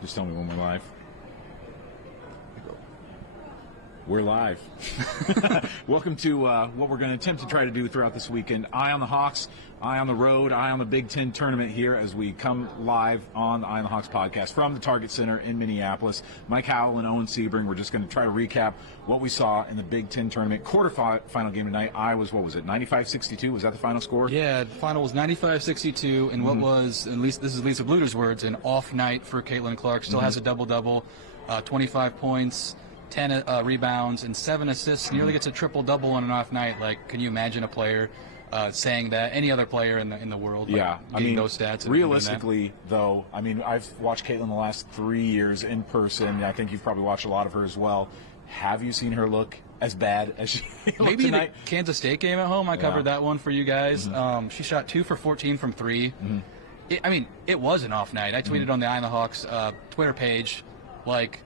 Just tell me when we're live. We're live. Welcome to what we're going to attempt to try to do throughout this weekend. Eye on the Hawks, eye on the road, eye on the Big Ten tournament here as we come live on the Eye on the Hawks podcast from the Target Center in Minneapolis. Mike Howell and Owen Sebring. We're just going to try to recap what we saw in the Big Ten tournament quarterfinal game tonight. Iowa's, what was it, 95-62? Was that the final score? Yeah, the final was 95-62, and what was, at least this is Lisa Bluter's words, an off night for Caitlin Clark. Still has a double-double, 25 points. 10 rebounds and 7 assists, nearly gets a triple-double on an off night. Like, can you imagine a player saying that? Any other player in the world? Yeah, like, I mean, those stats. Realistically, though, I mean, I've watched Caitlin the last 3 years in person. I think you've probably watched a lot of her as well. Have you seen her look as bad as she looked Maybe tonight? The Kansas State game at home. I covered that one for you guys. She shot 2 for 14 from 3. It was an off night. I tweeted on the Eye on the Hawks Twitter page, like,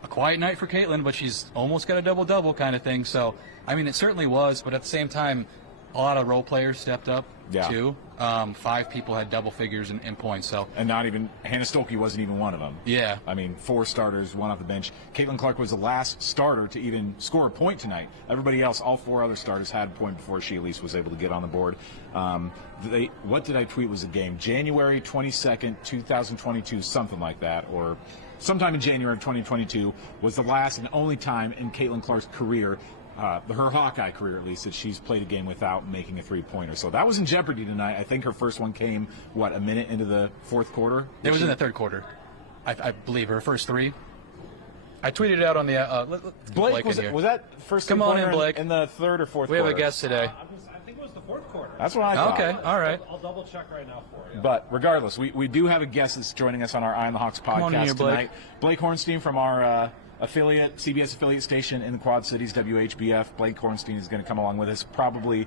a quiet night for Caitlin, but she's almost got a double-double kind of thing. So, I mean, it certainly was, but at the same time, a lot of role players stepped up, too. 5 people had double figures in points. So, and not even, Hannah Stolke wasn't even one of them. Yeah. I mean, 4 starters, 1 off the bench. Caitlin Clark was the last starter to even score a point tonight. Everybody else, all 4 other starters had a point before she at least was able to get on the board. What did I tweet was the game? January 22nd, 2022, something like that, or sometime in January of 2022 was the last and only time in Caitlin Clark's career, her Hawkeye career at least, that she's played a game without making a three-pointer. So that was in jeopardy tonight. I think her first one came, a minute into the fourth quarter? It was in the third quarter, I believe, her first 3. I tweeted it out on the Blake, was that first three-pointer in the third or fourth quarter? We have a guest today. I think it was the fourth quarter. That's what I thought. Okay, all right. I'll double check right now for you. But regardless, we do have a guest that's joining us on our Eye on the Hawks podcast tonight. Blake Hornstein from our affiliate, CBS affiliate station in the Quad Cities, WHBF. Blake Hornstein is going to come along with us. Probably,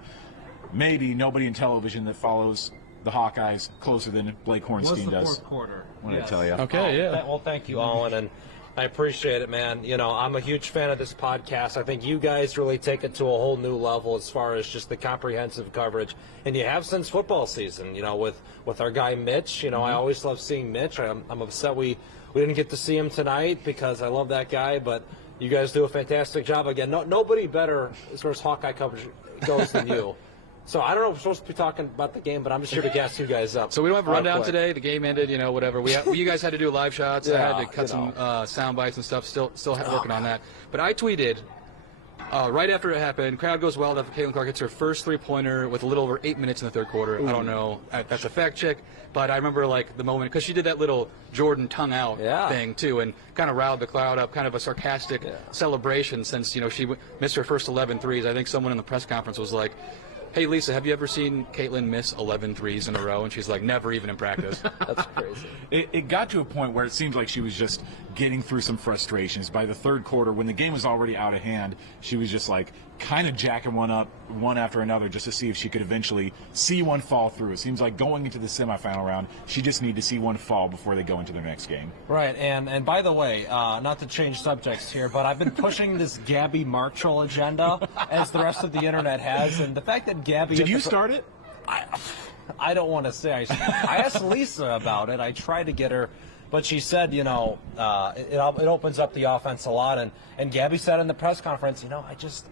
maybe nobody in television that follows the Hawkeyes closer than Blake Hornstein does. Fourth quarter. What did I tell you? Okay, yeah. Well, thank you, Owen, and I appreciate it, man. You know, I'm a huge fan of this podcast. I think you guys really take it to a whole new level as far as just the comprehensive coverage. And you have since football season, you know, with our guy Mitch. You know, I always love seeing Mitch. I'm upset we didn't get to see him tonight because I love that guy, but you guys do a fantastic job. Again, nobody better as far as Hawkeye coverage goes than you. So I don't know if we're supposed to be talking about the game, but I'm just here to gas you guys up. So we don't have a rundown today. The game ended, you know, whatever. You guys had to do live shots. I had to cut some sound bites and stuff. Still working on that. But I tweeted right after it happened, crowd goes wild after Caitlin Clark hits her first three-pointer with a little over 8 minutes in the third quarter. Ooh. I don't know. That's a fact check. But I remember, like, the moment, because she did that little Jordan tongue-out thing, too, and kind of riled the crowd up, kind of a sarcastic celebration since, you know, she missed her first 11 threes. I think someone in the press conference was like, "Hey, Lisa, have you ever seen Caitlin miss 11 threes in a row?" And she's like, "Never, even in practice." That's crazy. It got to a point where it seemed like she was just getting through some frustrations. By the third quarter, when the game was already out of hand, she was just like kind of jacking one up one after another just to see if she could eventually see one fall through. It seems like going into the semifinal round, she just needed to see one fall before they go into their next game. Right, and by the way, not to change subjects here, but I've been pushing this Gabby Marchell agenda, as the rest of the internet has, and the fact that Gabby... Did you start it? I don't want to say. I asked Lisa about it. I tried to get her, but she said, you know, it opens up the offense a lot, and Gabby said in the press conference, you know, I just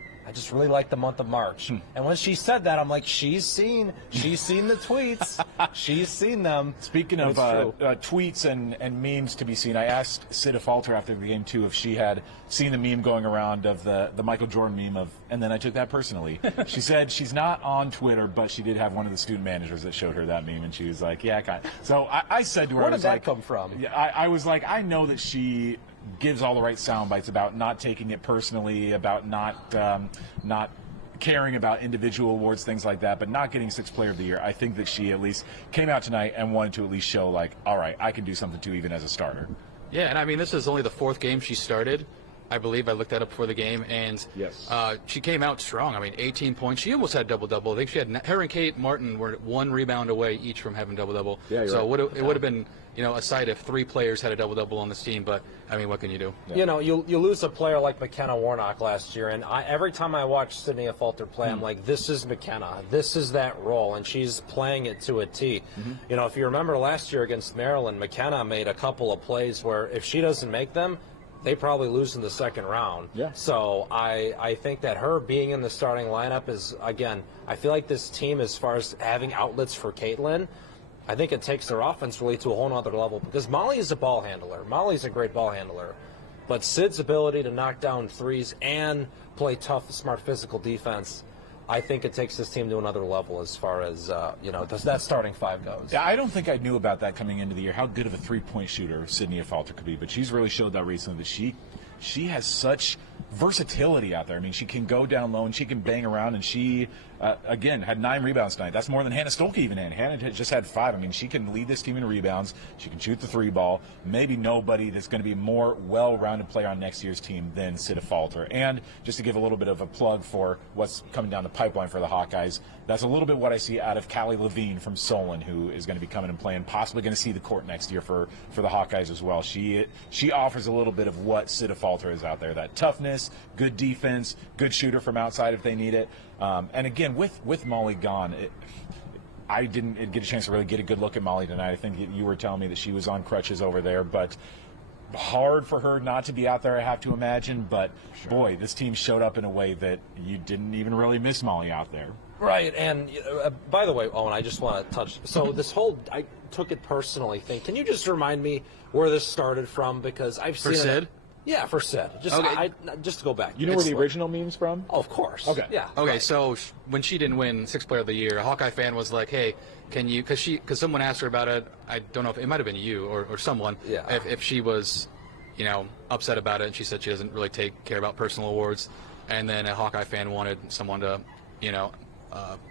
really like the month of March. And when she said that, I'm like, she's seen the tweets. She's seen them. Speaking of tweets and memes to be seen, I asked Sita Falter after the game, too, if she had seen the meme going around of the Michael Jordan meme of, and then I took that personally. She said she's not on Twitter, but she did have one of the student managers that showed her that meme, and she was like, yeah, kind of. So I said to her, where did that come from? Yeah, I was like, I know that she gives all the right sound bites about not taking it personally, about not caring about individual awards, things like that, but not getting Sixth Player of the Year. I think that she at least came out tonight and wanted to at least show, like, all right, I can do something too, even as a starter. Yeah, and I mean, this is only the 4th game she started. I believe I looked that up before the game, and yes, she came out strong. I mean, 18 points. She almost had double-double. I think she had her and Kate Martin were 1 rebound away each from having double-double. Yeah, so right. it would have been, a sight if 3 players had a double-double on this team. But I mean, what can you do? Yeah. You lose a player like McKenna Warnock last year, and every time I watch Sydney Falter play, I'm like, this is McKenna. This is that role, and she's playing it to a T. If you remember last year against Maryland, McKenna made a couple of plays where if she doesn't make them, they probably lose in the second round. Yeah. So I think that her being in the starting lineup is, again, I feel like this team, as far as having outlets for Caitlin, I think it takes their offense really to a whole other level, because Molly is a ball handler. Molly's a great ball handler. But Sid's ability to knock down threes and play tough, smart physical defense, I think it takes this team to another level as far as, that starting 5 goes. Yeah, I don't think I knew about that coming into the year, how good of a three-point shooter Sydney Falter could be, but she's really showed that recently that she has such versatility out there. I mean, she can go down low and she can bang around, and she, again, had 9 rebounds tonight. That's more than Hannah Stolke even had. Hannah just had 5. I mean, she can lead this team in rebounds. She can shoot the 3-ball. Maybe nobody that's going to be more well-rounded player on next year's team than Sydney Falter. And just to give a little bit of a plug for what's coming down the pipeline for the Hawkeyes, that's a little bit what I see out of Callie Levine from Solon, who is going to be coming and playing, possibly going to see the court next year for the Hawkeyes as well. She offers a little bit of what Sydney Falter is out there, that toughness, good defense, good shooter from outside if they need it. And again, with Molly gone, I didn't get a chance to really get a good look at Molly tonight. I think you were telling me that she was on crutches over there, but hard for her not to be out there, I have to imagine. But boy, this team showed up in a way that you didn't even really miss Molly out there. Right, and by the way, Owen, I just want to touch. So this whole, I took it personally thing. Can you just remind me where this started from? Because I've seen For Sid? Yeah, for Sid. Just okay. Just to go back. You know where the original meme's from? Oh, of course. Okay. Yeah. Okay, right. so when she didn't win 6th Player of the Year, a Hawkeye fan was like, "Hey, can you?" Because someone asked her about it. I don't know if it might have been you or someone. Yeah. If she was, upset about it, and she said she doesn't really care about personal awards, and then a Hawkeye fan wanted someone to,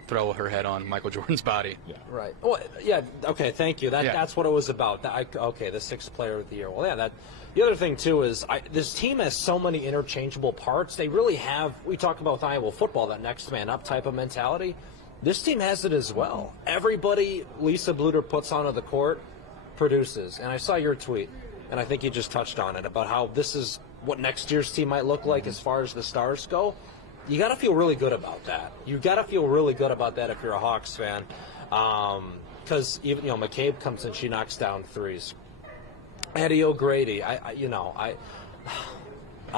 throw her head on Michael Jordan's body. Yeah. Right. Well, yeah. Okay. Thank you. Yeah. That's what it was about. Okay. The 6th Player of the Year. Well, yeah. The other thing too is this team has so many interchangeable parts. They really have. We talk about with Iowa football, that next man up type of mentality. This team has it as well. Everybody Lisa Bluter puts onto the court produces. And I saw your tweet, and I think you just touched on it about how this is what next year's team might look like as far as the stars go. You got to feel really good about that. You got to feel really good about that if you're a Hawks fan, because even McCabe comes in, she knocks down threes. Eddie O'Grady, I'm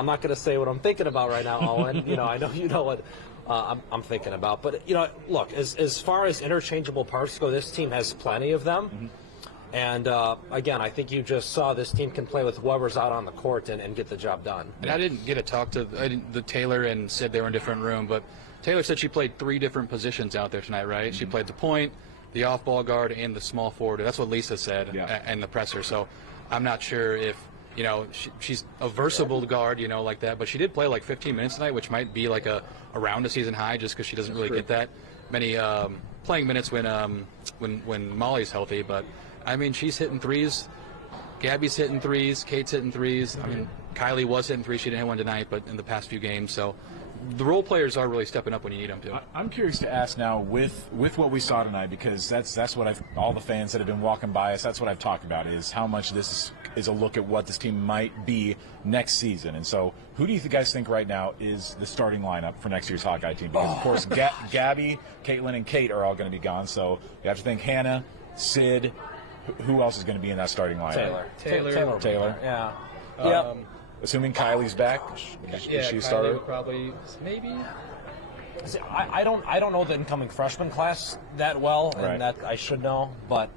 not going to say what I'm thinking about right now, Owen. I know you know what I'm thinking about. But look, as far as interchangeable parts go, this team has plenty of them. Mm-hmm. And, again, I think you just saw this team can play with whoever's out on the court and get the job done. And I didn't get to talk to the Taylor and said they were in a different room, but Taylor said she played 3 different positions out there tonight, right? Mm-hmm. She played the point, the off-ball guard, and the small forward. That's what Lisa said, and the presser. So I'm not sure if, she's a versatile guard, like that, but she did play like 15 minutes tonight, which might be like around a season high just because she doesn't really get that many playing minutes when Molly's healthy, but I mean, she's hitting threes. Gabby's hitting threes. Kate's hitting threes. I mean, Kylie was hitting threes. She didn't hit one tonight, but in the past few games. So the role players are really stepping up when you need them to. I'm curious to ask now with what we saw tonight, because that's what all the fans that have been walking by us, that's what I've talked about, is how much this is a look at what this team might be next season. And so who do you guys think right now is the starting lineup for next year's Hawkeye team? Because, of course, Gabby, Caitlin, and Kate are all going to be gone. So you have to think Hannah, Sid. Who else is going to be in that starting lineup? Taylor. Yeah. Assuming Kylie's back, is she a starter? Probably, maybe. I don't know the incoming freshman class that well, and that I should know, but.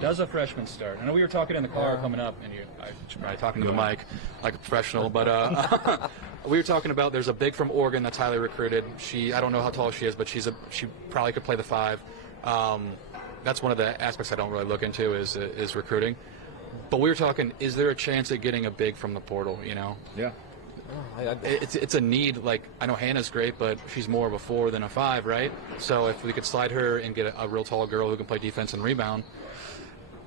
Does a freshman start? I know we were talking in the car coming up, and I talking to the mic like a professional, but we were talking about there's a big from Oregon that's highly recruited. I don't know how tall she is, but she probably could play the 5. That's one of the aspects I don't really look into is recruiting. But we were talking, is there a chance at getting a big from the portal, Yeah. It's a need. Like, I know Hannah's great, but she's more of a 4 than a 5, right? So if we could slide her and get a real tall girl who can play defense and rebound,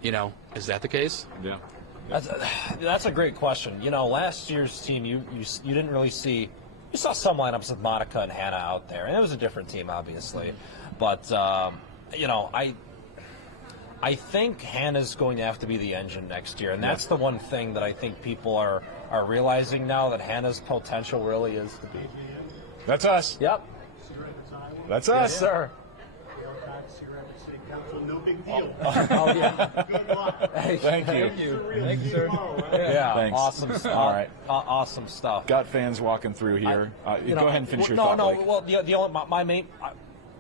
is that the case? Yeah. That's a great question. Last year's team, you didn't really see. You saw some lineups with Monica and Hannah out there, and it was a different team, obviously. But I think Hannah's going to have to be the engine next year, and that's the one thing that I think people are realizing now, that Hannah's potential really is to be. That's us. Yep. That's us, sir. No big deal. Oh, yeah. Good luck. Hey, Thank you. Thank you, sir. Yeah, Thanks. awesome stuff. All right. Awesome stuff. Got fans walking through here. Go ahead and finish your thought, No, Blake. well, the only, my main...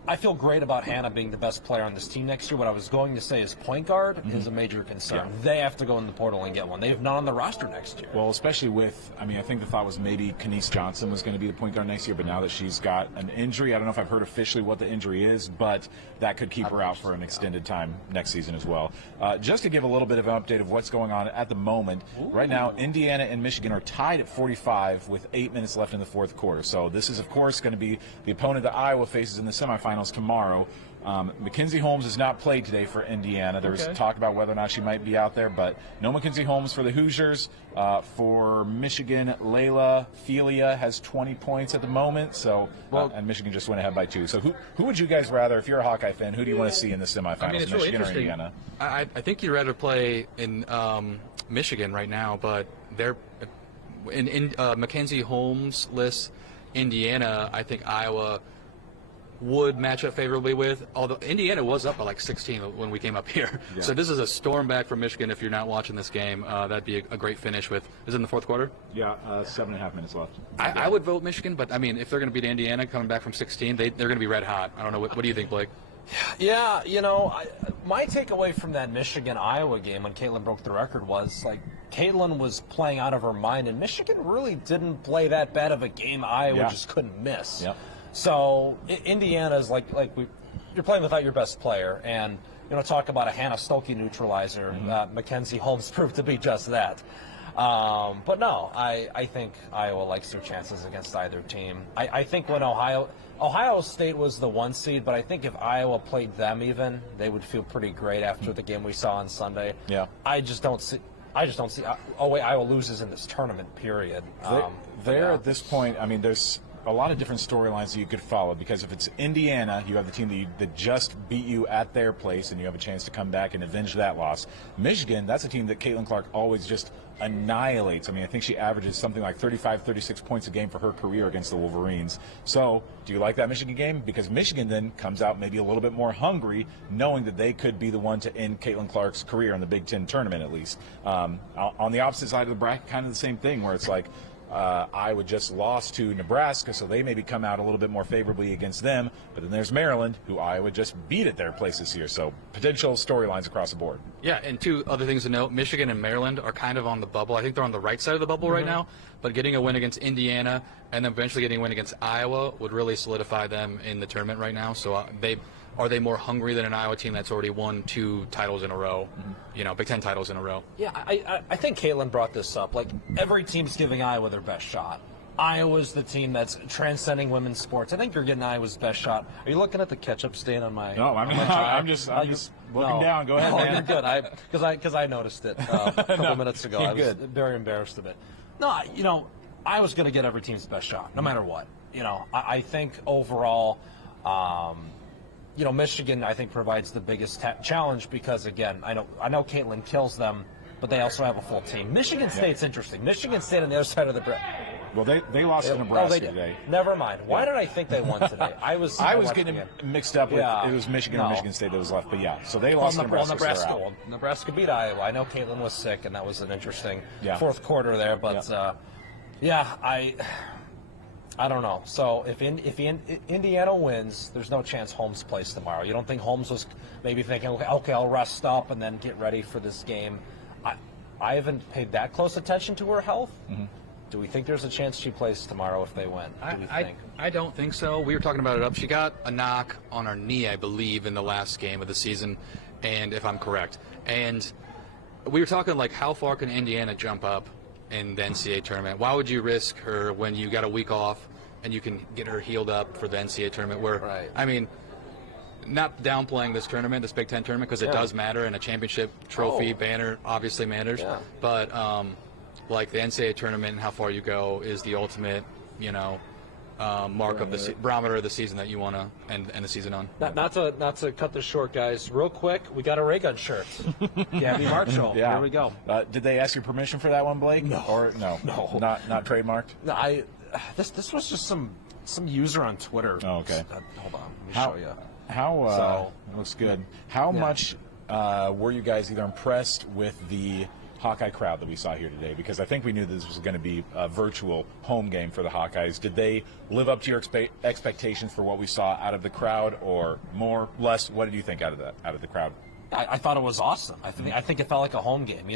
I feel great about Hannah being the best player on this team next year. What I was going to say is point guard is a major concern. Yeah. They have to go in the portal and get one. They have none on the roster next year. Well, especially with, I think the thought was maybe Kenise Johnson was going to be the point guard next year, but now that she's got an injury, I don't know if I've heard officially what the injury is, but that could keep her out for an extended time next season as well. Just to give a little bit of an update of what's going on at the moment, right now Indiana and Michigan are tied at 45 with 8 minutes left in the fourth quarter. So this is, of course, going to be the opponent that Iowa faces in the semifinals tomorrow. Mackenzie Holmes has not played today for Indiana. There's talk about whether or not she might be out there, but no Mackenzie Holmes for the Hoosiers. For Michigan, Layla Felia has 20 points at the moment, so and Michigan just went ahead by 2. So who would you guys rather, if you're a Hawkeye fan, who do you want to see in the semifinals, it's Michigan really or Indiana? I think you'd rather play in Michigan right now, but they're in Mackenzie Holmes lists Indiana. I think Iowa would match up favorably with, although Indiana was up by like 16 when we came up here. Yeah. So this is a storm back from Michigan. If you're not watching this game, that'd be a great finish with, is it in the fourth quarter? Yeah, 7.5 minutes left. I would vote Michigan, but if they're going to beat Indiana coming back from 16, they're going to be red hot. I don't know. What do you think, Blake? Yeah, my takeaway from that Michigan-Iowa game when Caitlin broke the record was, Caitlin was playing out of her mind, and Michigan really didn't play that bad of a game. Iowa just couldn't miss. Yep. So Indiana's you're playing without your best player, and talk about a Hannah Stokey neutralizer. Mackenzie Holmes proved to be just that. But no, I think Iowa likes their chances against either team. I think when Ohio State was the 1 seed, but I think if Iowa played them even, they would feel pretty great after the game we saw on Sunday. Yeah. I just don't see. Iowa loses in this tournament. Period. At this point, there's a lot of different storylines that you could follow, because if it's Indiana, you have the team that just beat you at their place, and you have a chance to come back and avenge that loss. Michigan, that's a team that Caitlin Clark always just annihilates. I think she averages something like 35, 36 points a game for her career against the Wolverines. So do you like that Michigan game? Because Michigan then comes out maybe a little bit more hungry, knowing that they could be the one to end Caitlin Clark's career in the Big Ten tournament, at least. On the opposite side of the bracket, kind of the same thing, where it's like, Iowa just lost to Nebraska, so they maybe come out a little bit more favorably against them. But then there's Maryland, who Iowa just beat at their place this year. So potential storylines across the board. Yeah, and two other things to note. Michigan and Maryland are kind of on the bubble. I think they're on the right side of the bubble right now. But getting a win against Indiana and then eventually getting a win against Iowa would really solidify them in the tournament right now. So are they more hungry than an Iowa team that's already won 2 titles in a row, Big Ten titles in a row? Yeah, I think Caitlin brought this up. Every team's giving Iowa their best shot. Iowa's the team that's transcending women's sports. I think you're getting Iowa's best shot. Are you looking at the ketchup stain on my? No, I'm just looking down. Go ahead, man. You're good. Because I noticed it a couple minutes ago. I was very embarrassed of it. No, Iowa's going to get every team's best shot, no matter what. I think overall. Michigan, I think, provides the biggest challenge because, again, I know Caitlin kills them, but they also have a full team. Michigan State's interesting. Michigan State on the other side of the bracket. Well, they lost to Nebraska today. Never mind. Why did I think they won today? I was getting mixed up with it was Michigan or Michigan State that was left, but yeah. So they lost to Nebraska. Nebraska beat Iowa. I know Caitlin was sick, and that was an interesting fourth quarter there, but I don't know. So if Indiana wins, there's no chance Holmes plays tomorrow. You don't think Holmes was maybe thinking, okay, I'll rest up and then get ready for this game? I haven't paid that close attention to her health. Do we think there's a chance she plays tomorrow if they win? I don't think so. We were talking about it up. She got a knock on her knee, I believe, in the last game of the season, and if I'm correct. And we were talking how far can Indiana jump up in the NCAA tournament? Why would you risk her when you got a week off and you can get her healed up for the NCAA tournament? not downplaying this tournament, this Big Ten tournament, because it does matter, and a championship trophy banner obviously matters. Yeah. But like the NCAA tournament and how far you go is the ultimate, mark of the barometer of the season that you want to end the season on. Not to cut this short, guys. Real quick, we got a ray gun shirt. Gabby Marshall. Yeah. Here we go. Did they ask your permission for that one, Blake? No. Or no? Not trademarked. No, this was just some user on Twitter. Oh, okay. Hold on, let me show you. How it looks good. How much were you guys either impressed with the Hawkeye crowd that we saw here today? Because I think we knew this was going to be a virtual home game for the Hawkeyes. Did they live up to your expectations for what we saw out of the crowd, or more, less? What did you think out of the crowd? I thought it was awesome. I think it felt like a home game.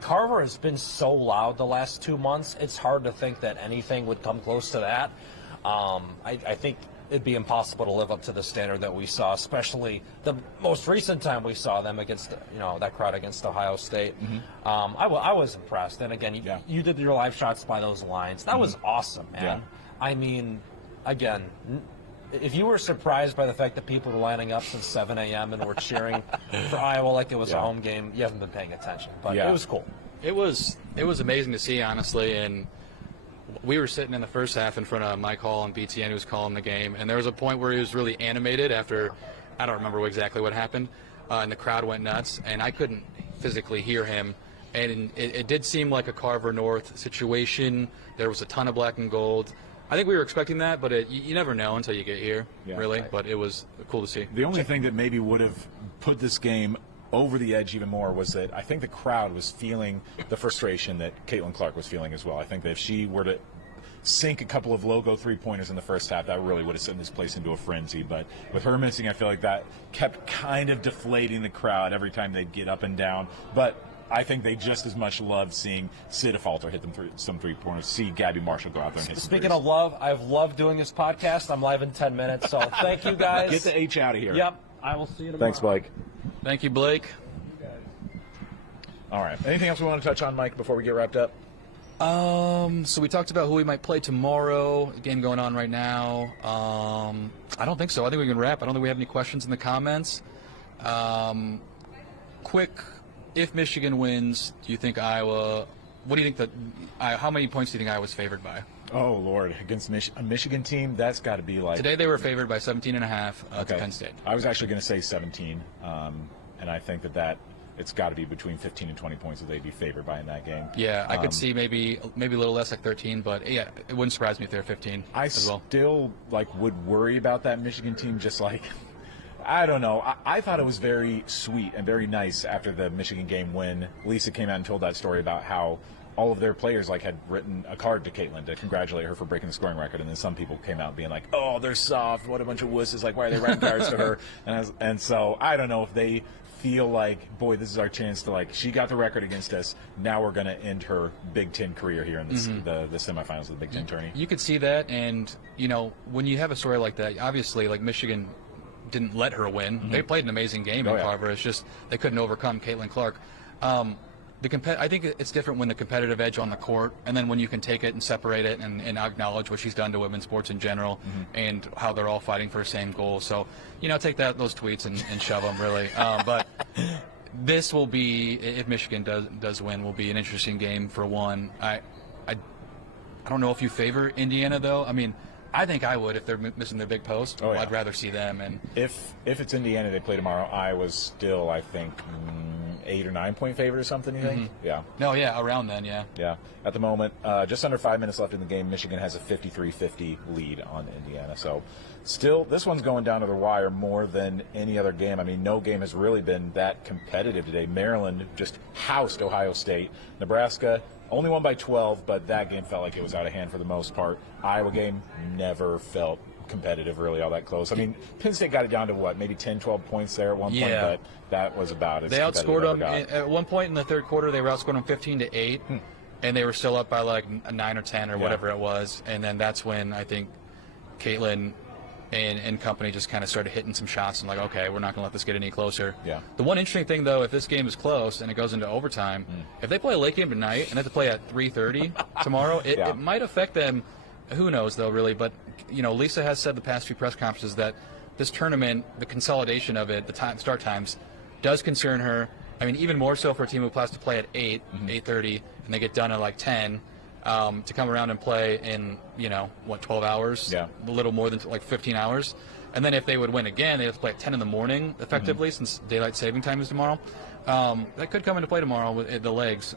Carver has been so loud the last 2 months. It's hard to think that anything would come close to that. I think it'd be impossible to live up to the standard that we saw, especially the most recent time we saw them against, that crowd against Ohio State. I was impressed. And again, you did your live shots by those lines. That was awesome, man. Yeah. I mean, again, if you were surprised by the fact that people were lining up since 7 a.m. and were cheering for Iowa like it was a home game, you haven't been paying attention. But it was cool. It was amazing to see, honestly, and we were sitting in the first half in front of Mike Hall and BTN, who was calling the game, and there was a point where he was really animated after, I don't remember exactly what happened, and the crowd went nuts, and I couldn't physically hear him, and it did seem like a Carver North situation. There was a ton of black and gold. I think we were expecting that, but you never know until you get here, really. Right. But it was cool to see. The only thing that maybe would have put this game over the edge even more was that I think the crowd was feeling the frustration that Caitlin Clark was feeling as well. I think that if she were to sink a couple of logo three-pointers in the first half, that really would have sent this place into a frenzy. But with her missing, I feel like that kept kind of deflating the crowd every time they'd get up and down. But I think they just as much loved seeing Sid Falter hit some three-pointers, see Gabby Marshall go out there and hit some Speaking threes. of love, I've loved doing this podcast. I'm live in 10 minutes, so thank you guys. Get the H out of here. Yep. I will see you tomorrow. Thanks, Blake. Thank you, Blake. All right. Anything else we want to touch on, Mike, before we get wrapped up? So we talked about who we might play tomorrow. Game going on right now. I don't think so. I think we can wrap. I don't think we have any questions in the comments. Quick, if Michigan wins, do you think Iowa? What do you think how many points do you think Iowa's favored by? Oh Lord, against a Michigan team, that's got to be like. Today they were favored by 17.5 to Penn State. I was actually going to say 17, and I think that it's got to be between 15 and 20 points that they'd be favored by in that game. Yeah, I could see maybe a little less, like 13, but yeah, it wouldn't surprise me if they're 15 as well. Still would worry about that Michigan team, just like, I don't know. I thought it was very sweet and very nice after the Michigan game when Lisa came out and told that story about how all of their players had written a card to Caitlin to congratulate her for breaking the scoring record, and then some people came out being like, "Oh, they're soft. What a bunch of wusses! Why are they writing cards to her?" And so I don't know if they feel like, boy, this is our chance to she got the record against us. Now we're going to end her Big Ten career here in this, the semifinals of the Big Ten tourney. You could see that, and when you have a story like that, obviously, Michigan didn't let her win. They played an amazing game in Carver. It's just they couldn't overcome Caitlin Clark. I think it's different when the competitive edge on the court, and then when you can take it and separate it and acknowledge what she's done to women's sports in general and how they're all fighting for the same goal. So, take those tweets and shove them, really. But this will be, if Michigan does win, will be an interesting game for one. I don't know if you favor Indiana, though. I mean, I think I would if they're missing their big post. I'd rather see them. And if it's Indiana, they play tomorrow. Iowa's still, I think, 8 or 9 point favorite or something. You think? Yeah. No, yeah, around then, yeah. Yeah. At the moment, just under 5 minutes left in the game. Michigan has a 53-50 lead on Indiana. So, still, this one's going down to the wire more than any other game. I mean, no game has really been that competitive today. Maryland just housed Ohio State. Nebraska only won by 12, but that game felt like it was out of hand for the most part. Iowa game never felt competitive, really, all that close. I mean, Penn State got it down to maybe 10, 12 points there at one point, but that was about it. They outscored them at one point in the third quarter. They were outscored them 15-8, and they were still up by 9 or 10 or whatever it was. And then that's when I think Caitlin and company just kind of started hitting some shots and okay, we're not going to let this get any closer. Yeah. The one interesting thing, though, if this game is close and it goes into overtime, if they play a late game tonight and they have to play at 3:30 tomorrow, it might affect them. Who knows, though, really. But, Lisa has said the past few press conferences that this tournament, the consolidation of it, the start times, does concern her. I mean, even more so for a team who plans to play at 8, 8:30, and they get done at like 10, to come around and play in 12 hours, a little more than like 15 hours, and then if they would win again, they have to play at 10 in the morning effectively, since daylight saving time is tomorrow. That could come into play tomorrow with the legs.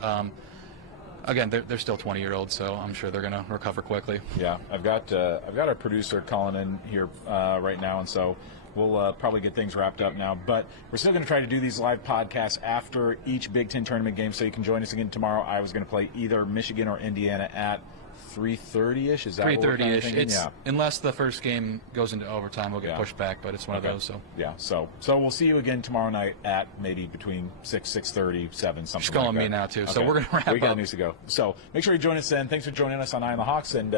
Again, they're still 20-year-olds, so I'm sure they're going to recover quickly. Yeah, I've got our producer calling in here right now, and so we'll probably get things wrapped up now. But we're still going to try to do these live podcasts after each Big Ten tournament game, so you can join us again tomorrow. I was going to play either Michigan or Indiana at 3:30ish. Is that 3:30ish? Yeah. Unless the first game goes into overtime, we'll get pushed back. But it's one of those. So so we'll see you again tomorrow night at maybe between 6:30, 7, something. She's calling like that. me now too. Okay. So we're gonna wrap up. We got news to go. So make sure you join us then. Thanks for joining us on Eye on the Hawks, and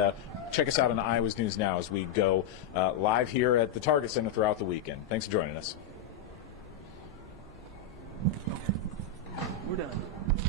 check us out on Iowa's News Now as we go live here at the Target Center throughout the weekend. Thanks for joining us. We're done.